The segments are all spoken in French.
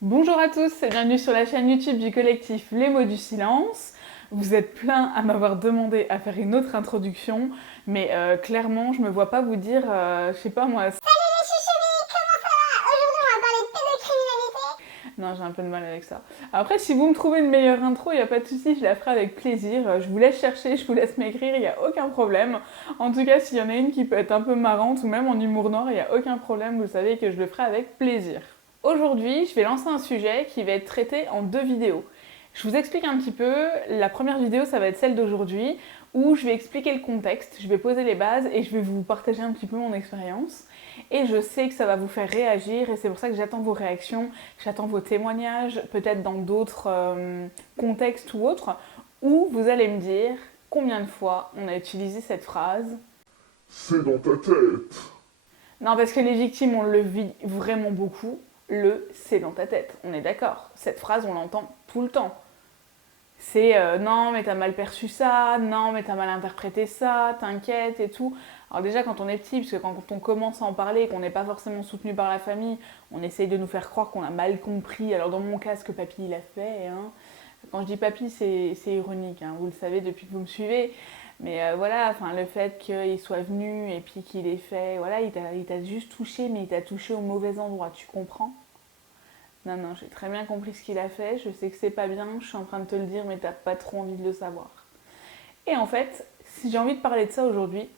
Bonjour à tous et bienvenue sur la chaîne YouTube du collectif Les mots du silence. Vous êtes plein à m'avoir demandé à faire une autre introduction, mais clairement je me vois pas vous dire, je sais pas moi... Salut les chuchumés, comment ça va? Aujourd'hui on va parler de pédocriminalité. Non, j'ai un peu de mal avec ça. Après, si vous me trouvez une meilleure intro, il n'y a pas de souci, je la ferai avec plaisir. Je vous laisse chercher, je vous laisse m'écrire, il n'y a aucun problème. En tout cas, s'il y en a une qui peut être un peu marrante ou même en humour noir, il n'y a aucun problème, vous savez que je le ferai avec plaisir. Aujourd'hui, je vais lancer un sujet qui va être traité en deux vidéos. Je vous explique un petit peu. La première vidéo, ça va être celle d'aujourd'hui, où je vais expliquer le contexte, je vais poser les bases et je vais vous partager un petit peu mon expérience. Et je sais que ça va vous faire réagir et c'est pour ça que j'attends vos réactions, j'attends vos témoignages, peut-être dans d'autres contextes ou autres, où vous allez me dire combien de fois on a utilisé cette phrase. C'est dans ta tête. Non, parce que les victimes, on le vit vraiment beaucoup. Le c'est dans ta tête, on est d'accord. Cette phrase, on l'entend tout le temps. C'est non, mais t'as mal perçu ça, non, mais t'as mal interprété ça, t'inquiète et tout. Alors, déjà, quand on est petit, parce que quand on commence à en parler et qu'on n'est pas forcément soutenu par la famille, on essaye de nous faire croire qu'on a mal compris. Alors, dans mon cas, ce que papy il a fait, hein. Quand je dis papy, c'est ironique, hein, vous le savez depuis que vous me suivez. Mais voilà, enfin, le fait qu'il soit venu et puis qu'il ait fait, voilà, il t'a juste touché, mais il t'a touché au mauvais endroit, tu comprends? Non, non, j'ai très bien compris ce qu'il a fait, je sais que c'est pas bien, je suis en train de te le dire, mais t'as pas trop envie de le savoir. Et en fait, si j'ai envie de parler de ça aujourd'hui,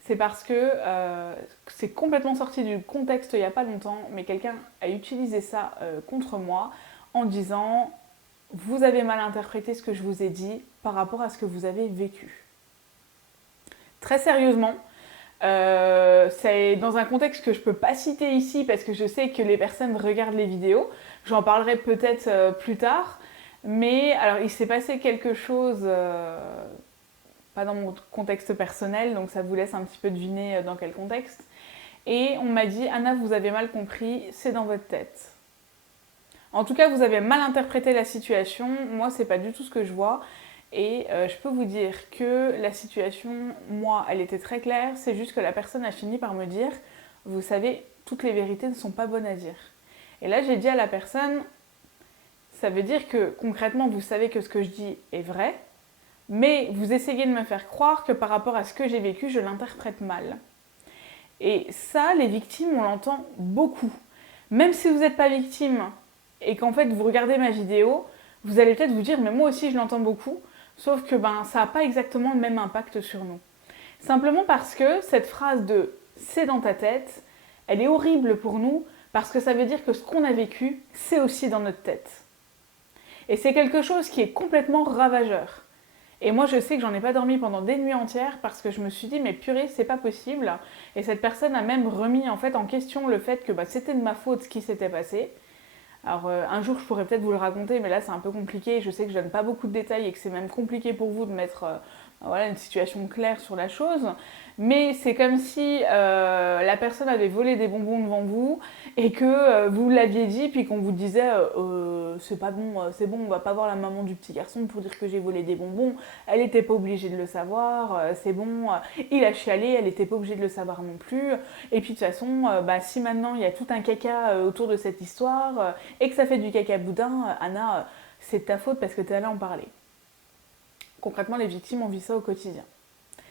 c'est parce que c'est complètement sorti du contexte il y a pas longtemps, mais quelqu'un a utilisé ça contre moi en disant vous avez mal interprété ce que je vous ai dit par rapport à ce que vous avez vécu. Très sérieusement, c'est dans un contexte que je peux pas citer ici parce que je sais que les personnes regardent les vidéos. J'en parlerai peut-être plus tard. Mais alors, il s'est passé quelque chose, pas dans mon contexte personnel, donc ça vous laisse un petit peu deviner dans quel contexte. Et on m'a dit, Anna, vous avez mal compris, c'est dans votre tête. En tout cas, vous avez mal interprété la situation. Moi, c'est pas du tout ce que je vois. Et je peux vous dire que la situation, moi, elle était très claire. C'est juste que la personne a fini par me dire, vous savez, toutes les vérités ne sont pas bonnes à dire. Et là, j'ai dit à la personne, ça veut dire que concrètement, vous savez que ce que je dis est vrai, mais vous essayez de me faire croire que par rapport à ce que j'ai vécu, je l'interprète mal. Et ça, les victimes, on l'entend beaucoup. Même si vous n'êtes pas victime et qu'en fait vous regardez ma vidéo, vous allez peut-être vous dire mais moi aussi je l'entends beaucoup, sauf que ça n'a pas exactement le même impact sur nous. Simplement parce que cette phrase de c'est dans ta tête, elle est horrible pour nous parce que ça veut dire que ce qu'on a vécu, c'est aussi dans notre tête. Et c'est quelque chose qui est complètement ravageur. Et moi, je sais que j'en ai pas dormi pendant des nuits entières parce que je me suis dit, mais purée, c'est pas possible. Et cette personne a même remis en fait en question le fait que c'était de ma faute ce qui s'était passé. Alors, un jour, je pourrais peut-être vous le raconter, mais là, c'est un peu compliqué. Je sais que je donne pas beaucoup de détails et que c'est même compliqué pour vous de mettre voilà, une situation claire sur la chose. Mais c'est comme si la personne avait volé des bonbons devant vous et que vous l'aviez dit, puis qu'on vous disait c'est pas bon, c'est bon, on va pas voir la maman du petit garçon pour dire que j'ai volé des bonbons. Elle était pas obligée de le savoir, c'est bon. Il a chialé, elle était pas obligée de le savoir non plus. Et puis de toute façon, si maintenant il y a tout un caca autour de cette histoire et que ça fait du caca boudin, Anna, c'est de ta faute parce que t'es allée en parler. Concrètement, les victimes, on vit ça au quotidien.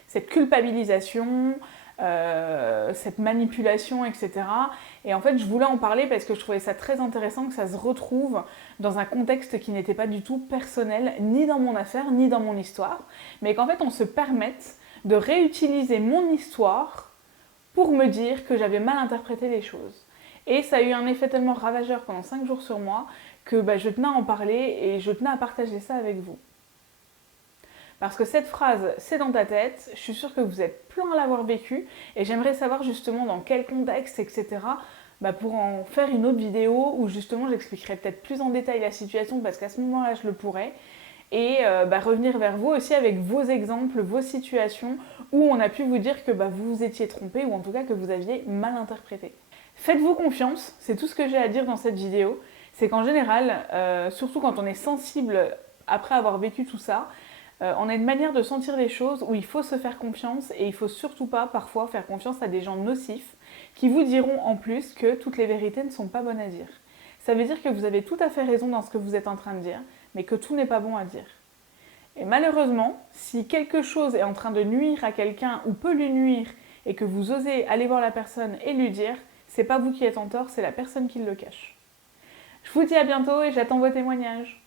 Cette culpabilisation, cette manipulation, etc. Et en fait, je voulais en parler parce que je trouvais ça très intéressant que ça se retrouve dans un contexte qui n'était pas du tout personnel, ni dans mon affaire, ni dans mon histoire, mais qu'en fait, on se permette de réutiliser mon histoire pour me dire que j'avais mal interprété les choses. Et ça a eu un effet tellement ravageur pendant 5 jours sur moi que je tenais à en parler et je tenais à partager ça avec vous. Parce que cette phrase, c'est dans ta tête, je suis sûre que vous êtes plein à l'avoir vécu et j'aimerais savoir justement dans quel contexte, etc. Pour en faire une autre vidéo où justement j'expliquerai peut-être plus en détail la situation parce qu'à ce moment-là je le pourrais. Et revenir vers vous aussi avec vos exemples, vos situations où on a pu vous dire que vous vous étiez trompé ou en tout cas que vous aviez mal interprété. Faites-vous confiance, c'est tout ce que j'ai à dire dans cette vidéo. C'est qu'en général, surtout quand on est sensible après avoir vécu tout ça, on a une manière de sentir les choses où il faut se faire confiance et il faut surtout pas parfois faire confiance à des gens nocifs qui vous diront en plus que toutes les vérités ne sont pas bonnes à dire. ça veut dire que vous avez tout à fait raison dans ce que vous êtes en train de dire, mais que tout n'est pas bon à dire. Et malheureusement, si quelque chose est en train de nuire à quelqu'un ou peut lui nuire et que vous osez aller voir la personne et lui dire, c'est pas vous qui êtes en tort, c'est la personne qui le cache. Je vous dis à bientôt et j'attends vos témoignages.